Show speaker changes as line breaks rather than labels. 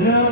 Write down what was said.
Yeah.